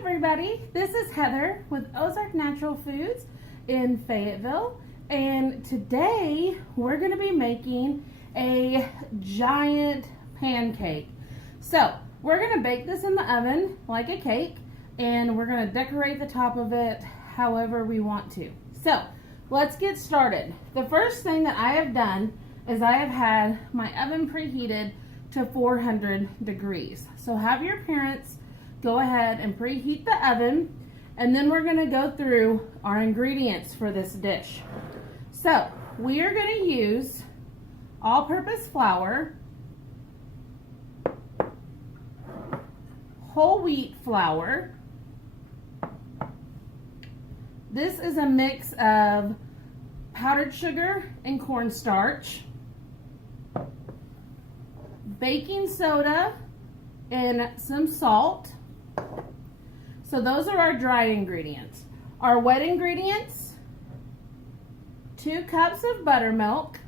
everybody, this is Heather with Ozark Natural Foods in Fayetteville, and today we're going to be making a giant pancake. So we're going to bake this in the oven like a cake, and we're going to decorate the top of it however we want to. So let's get started. The first thing that I have done is I have had my oven preheated to 400 degrees. So have your parents go ahead and preheat the oven, and then we're going to go through our ingredients for this dish. So we are going to use all-purpose flour, whole wheat flour. This is a mix of powdered sugar and cornstarch, baking soda, and some salt. So those are our dry ingredients. Our wet ingredients: 2 cups of buttermilk.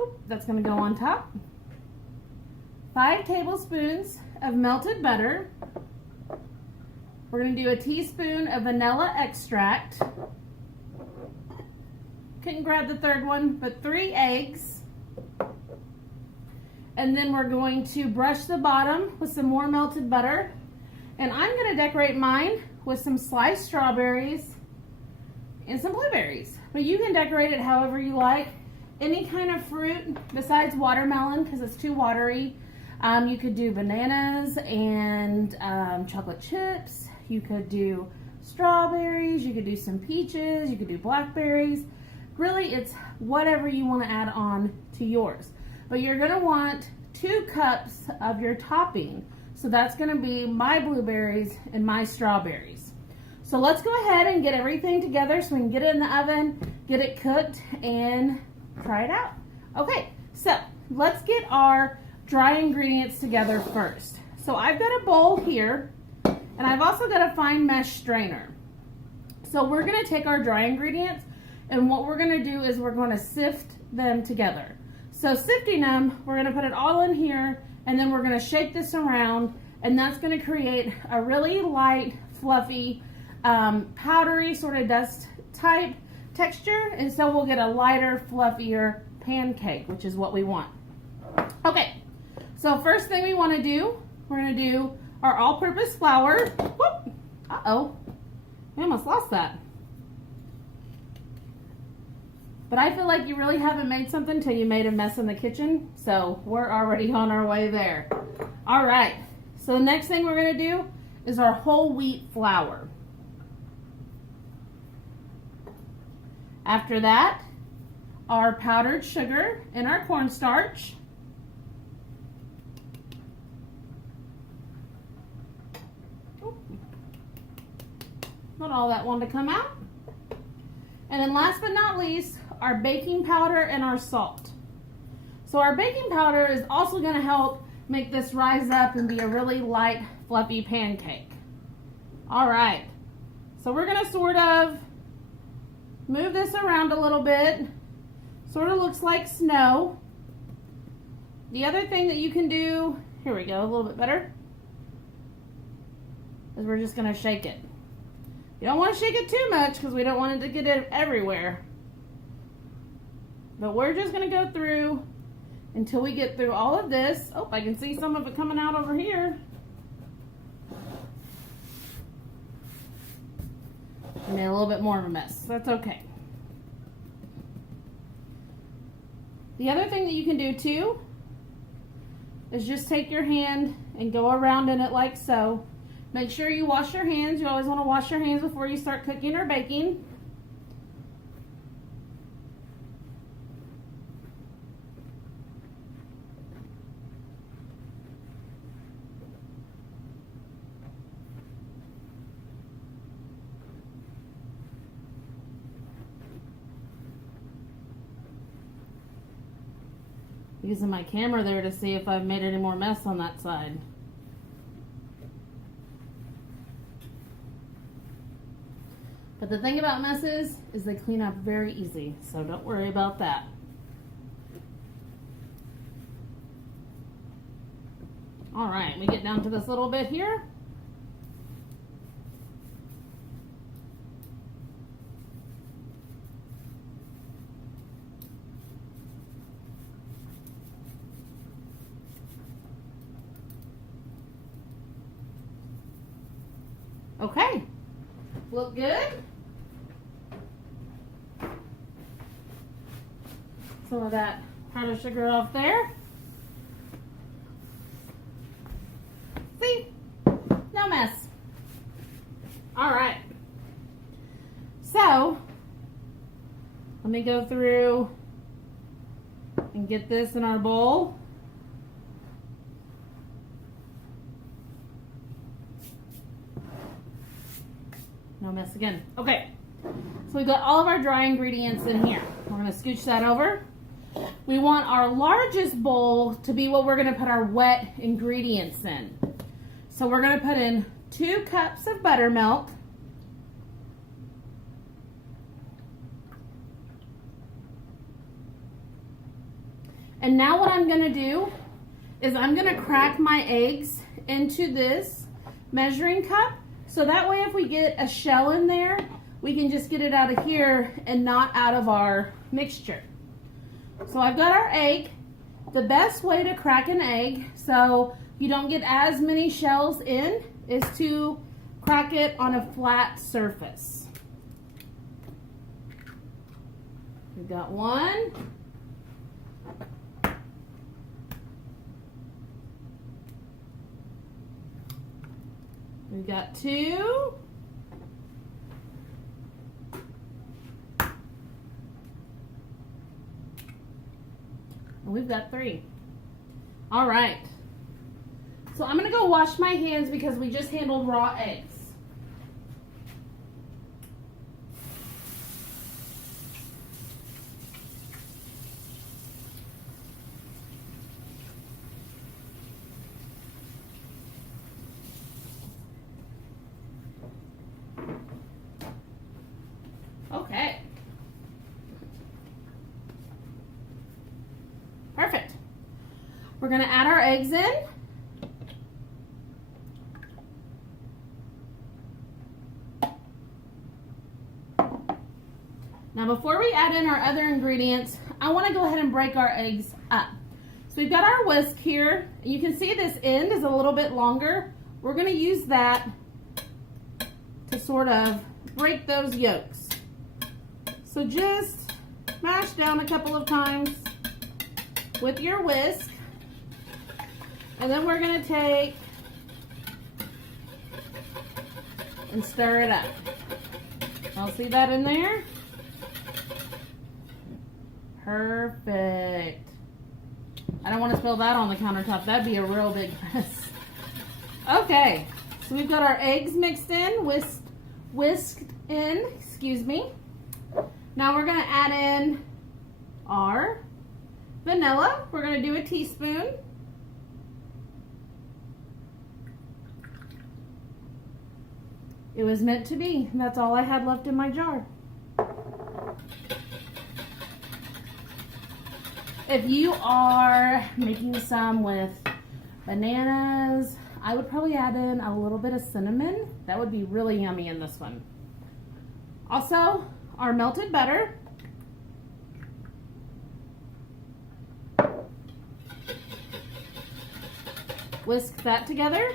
Oop, that's going to go on top. 5 tablespoons of melted butter. We're going to do a teaspoon of vanilla extract. Couldn't grab the third one, but 3 eggs. And then we're going to brush the bottom with some more melted butter. And I'm going to decorate mine with some sliced strawberries and some blueberries. But you can decorate it however you like. Any kind of fruit besides watermelon, because it's too watery. You could do bananas and chocolate chips. You could do strawberries. You could do some peaches. You could do blackberries. Really, it's whatever you want to add on to yours. But you're going to want 2 cups of your topping. So that's going to be my blueberries and my strawberries. So let's go ahead and get everything together so we can get it in the oven, get it cooked, and try it out. Okay, so let's get our dry ingredients together first. So I've got a bowl here, and I've also got a fine mesh strainer. So we're going to take our dry ingredients, and what we're going to do is we're going to sift them together. So sifting them, we're going to put it all in here, and then we're going to shake this around, and that's going to create a really light, fluffy, powdery sort of dust type texture, and so we'll get a lighter, fluffier pancake, which is what we want. Okay, so first thing we want to do, we're going to do our all-purpose flour. Whoop! Uh-oh, we almost lost that. But I feel like you really haven't made something till you made a mess in the kitchen, so we're already on our way there. All right, so the next thing we're going to do is our whole wheat flour. After that, our powdered sugar and our cornstarch. Not all that wanted to come out. And then last but not least, our baking powder and our salt. So our baking powder is also going to help make this rise up and be a really light, fluffy pancake. All right, so we're going to sort of move this around a little bit. Sort of looks like snow. The other thing that you can do, here we go, a little bit better, is we're just going to shake it. You don't want to shake it too much because we don't want it to get it everywhere. But we're just going to go through until we get through all of this. Oh, I can see some of it coming out over here. I made a little bit more of a mess. That's okay. The other thing that you can do too is just take your hand and go around in it like so. Make sure you wash your hands. You always want to wash your hands before you start cooking or baking. Using my camera there to see if I've made any more mess on that side. But the thing about messes is they clean up very easy, so don't worry about that. All right, we get down to this little bit here. Okay, look good. Some of that powdered sugar off there. See? No mess. All right. So, let me go through and get this in our bowl. No mess again. Okay. So we've got all of our dry ingredients in here. We're going to scooch that over. We want our largest bowl to be what we're going to put our wet ingredients in. So we're going to put in 2 cups of buttermilk. And now what I'm going to do is I'm going to crack my eggs into this measuring cup. So that way if we get a shell in there, we can just get it out of here and not out of our mixture. So I've got our egg. The best way to crack an egg so you don't get as many shells in is to crack it on a flat surface. We've got 1. We've got 2. And we've got 3. All right. So I'm going to go wash my hands because we just handled raw eggs. Okay. Perfect. We're going to add our eggs in. Now before we add in our other ingredients, I want to go ahead and break our eggs up. So we've got our whisk here. You can see this end is a little bit longer. We're going to use that to sort of break those yolks. So just mash down a couple of times with your whisk. And then we're going to take and stir it up. I'll see that in there. Perfect. I don't want to spill that on the countertop. That'd be a real big mess. Okay, so we've got our eggs mixed in, whisked in, excuse me. Now we're going to add in our vanilla. We're going to do a teaspoon. It was meant to be. That's all I had left in my jar. If you are making some with bananas, I would probably add in a little bit of cinnamon. That would be really yummy in this one. Also, our melted butter. Whisk that together.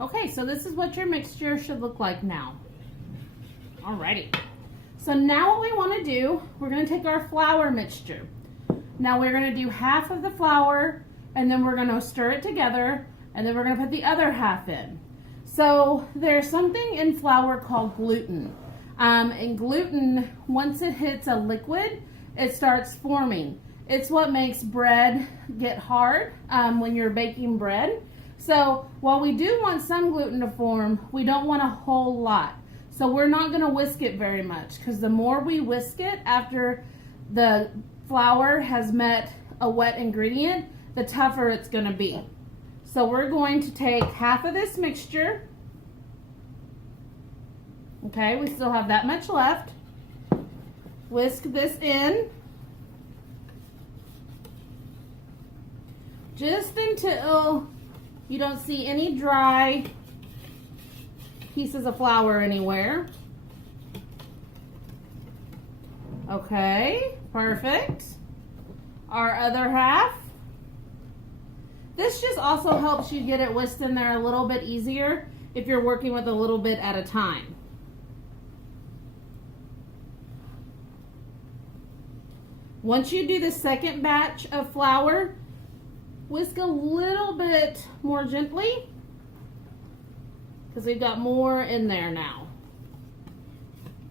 Okay, so this is what your mixture should look like now. Alrighty. So now what we want to do, we're going to take our flour mixture. Now we're going to do half of the flour, and then we're going to stir it together, and then we're going to put the other half in. So there's something in flour called gluten. And gluten, once it hits a liquid, it starts forming. It's what makes bread get hard when you're baking bread. So while we do want some gluten to form, we don't want a whole lot. So we're not going to whisk it very much, because the more we whisk it after the flour has met a wet ingredient, the tougher it's going to be. So we're going to take half of this mixture. Okay, we still have that much left. Whisk this in just until you don't see any dry pieces of flour anywhere. Okay, perfect. Our other half. This just also helps you get it whisked in there a little bit easier if you're working with a little bit at a time. Once you do the second batch of flour, whisk a little bit more gently because we've got more in there now.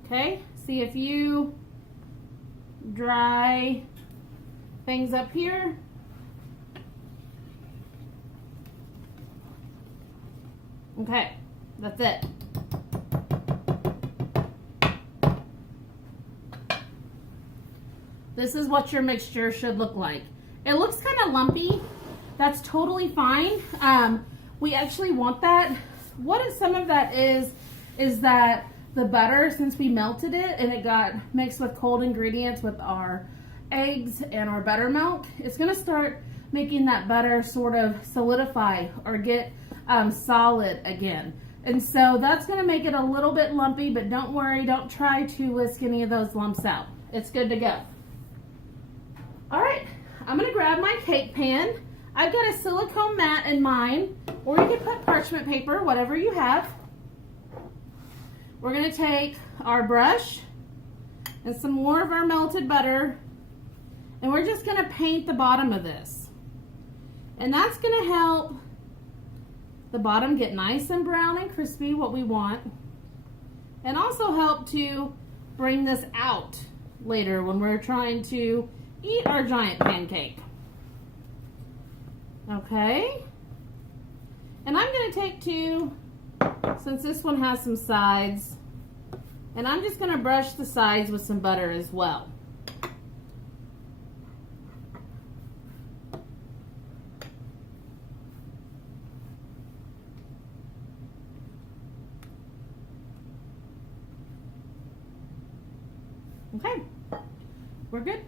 Okay, see if you dry things up here. Okay, that's it. This is what your mixture should look like. It looks kind of lumpy. That's totally fine. We actually want that. Some of that is that the butter, since we melted it and it got mixed with cold ingredients with our eggs and our buttermilk, it's gonna start making that butter sort of solidify or get solid again. And so that's gonna make it a little bit lumpy, but don't worry, don't try to whisk any of those lumps out. It's good to go. All right, I'm gonna grab my cake pan. I've got a silicone mat in mine, or you can put parchment paper, whatever you have. We're gonna take our brush and some more of our melted butter, and we're just gonna paint the bottom of this. And that's gonna help the bottom get nice and brown and crispy, what we want, and also help to bring this out later when we're trying to eat our giant pancake. Okay, and I'm going to take two, since this one has some sides, and I'm just going to brush the sides with some butter as well. Okay, we're good.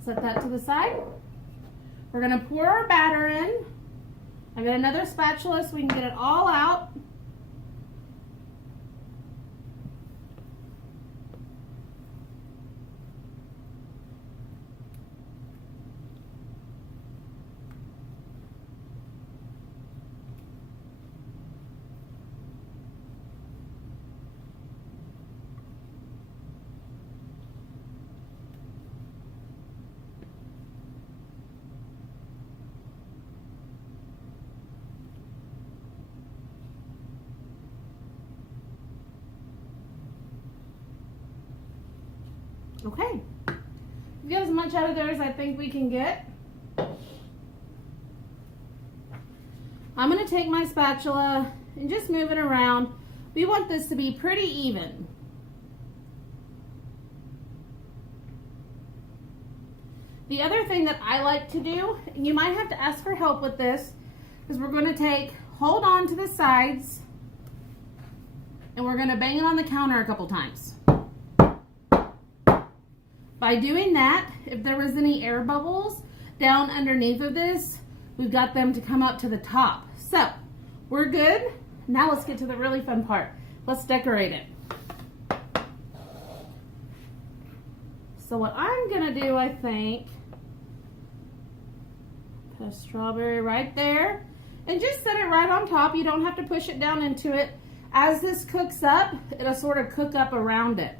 Set that to the side. We're going to pour our batter in. I got another spatula so we can get it all out. Okay, we get as much out of there as I think we can get. I'm going to take my spatula and just move it around. We want this to be pretty even. The other thing that I like to do, and you might have to ask for help with this, is we're going to hold on to the sides, and we're going to bang it on the counter a couple times. By doing that, if there was any air bubbles down underneath of this, we've got them to come up to the top. So, we're good. Now let's get to the really fun part. Let's decorate it. So what I'm gonna do, I think, put a strawberry right there, and just set it right on top. You don't have to push it down into it. As this cooks up, it'll sort of cook up around it.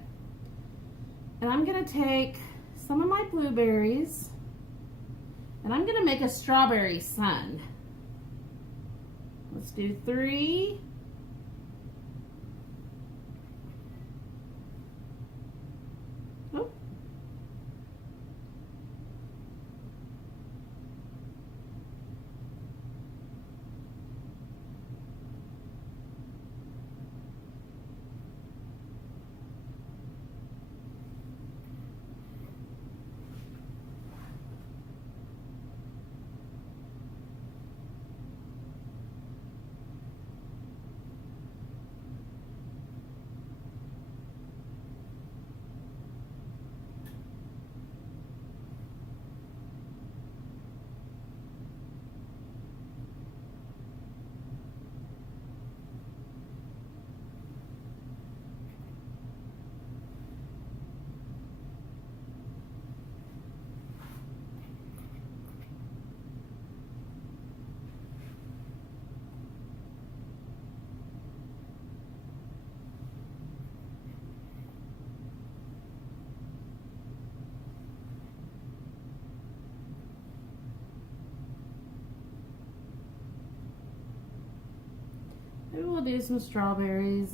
And I'm going to take some of my blueberries, and I'm going to make a strawberry sun. Let's do 3. Oh. Maybe we'll do some strawberries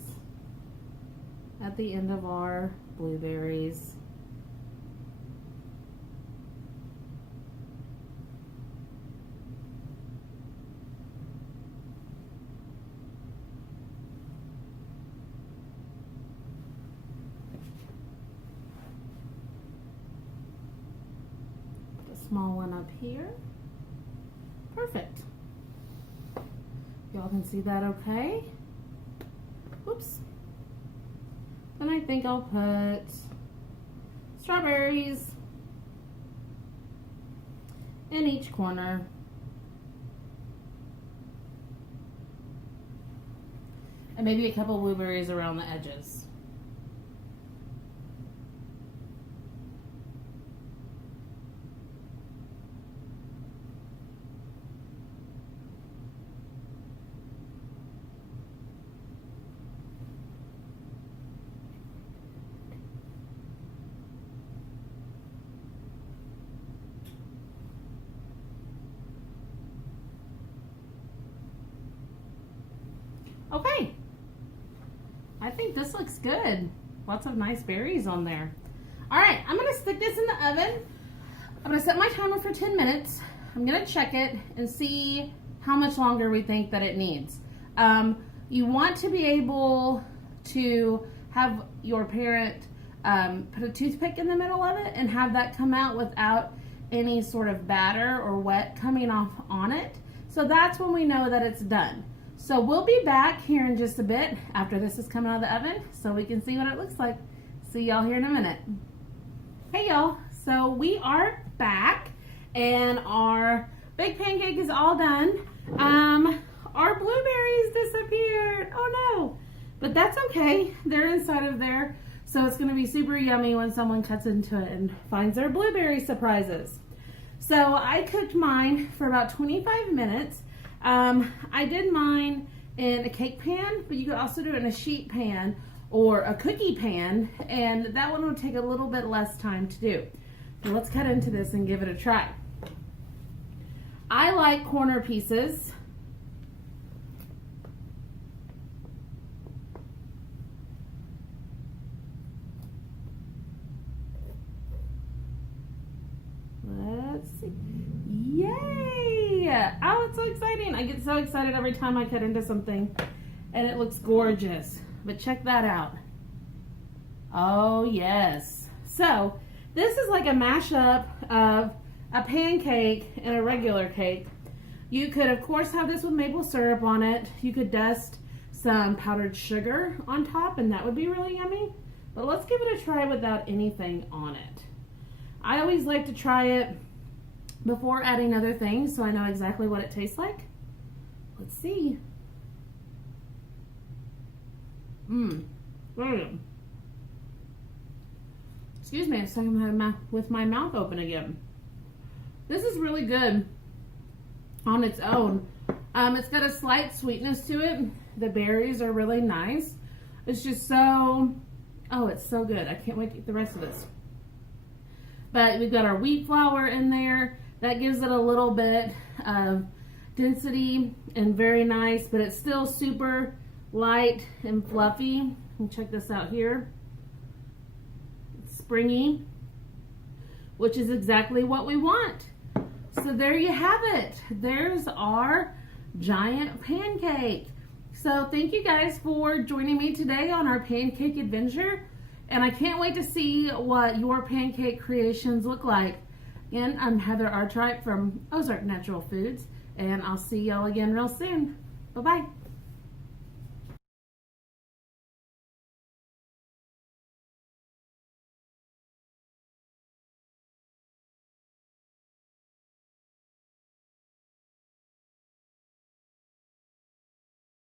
at the end of our blueberries. Put a small one up here. Perfect. Y'all can see that okay? Whoops. Then I think I'll put strawberries in each corner. And maybe a couple blueberries around the edges. Okay, I think this looks good. Lots of nice berries on there. All right, I'm gonna stick this in the oven. I'm gonna set my timer for 10 minutes. I'm gonna check it and see how much longer we think that it needs. You want to be able to have your parent put a toothpick in the middle of it and have that come out without any sort of batter or wet coming off on it. So that's when we know that it's done. So we'll be back here in just a bit after this is coming out of the oven so we can see what it looks like. See y'all here in a minute. Hey y'all, so we are back and our big pancake is all done. Our blueberries disappeared. Oh no, but that's okay. They're inside of there. So it's gonna be super yummy when someone cuts into it and finds their blueberry surprises. So I cooked mine for about 25 minutes. I did mine in a cake pan, but you could also do it in a sheet pan or a cookie pan, and that one would take a little bit less time to do. So let's cut into this and give it a try. I like corner pieces. Let's see. Yay! Oh, it's so exciting. I get so excited every time I cut into something and it looks gorgeous. But check that out. Oh, yes. So this is like a mashup of a pancake and a regular cake. You could, of course, have this with maple syrup on it. You could dust some powdered sugar on top and that would be really yummy. But let's give it a try without anything on it. I always like to try it before adding other things so I know exactly what it tastes like. Let's see. Excuse me, I'm stuck with my mouth open again. This is really good on its own. It's got a slight sweetness to it. The berries are really nice. It's just so, oh, it's so good. I can't wait to eat the rest of this. But we've got our wheat flour in there. That gives it a little bit of density and very nice, but it's still super light and fluffy. And check this out here. It's springy, which is exactly what we want. So there you have it. There's our giant pancake. So thank you guys for joining me today on our pancake adventure. And I can't wait to see what your pancake creations look like. Again, I'm Heather Artripe from Ozark Natural Foods, and I'll see y'all again real soon. Bye-bye.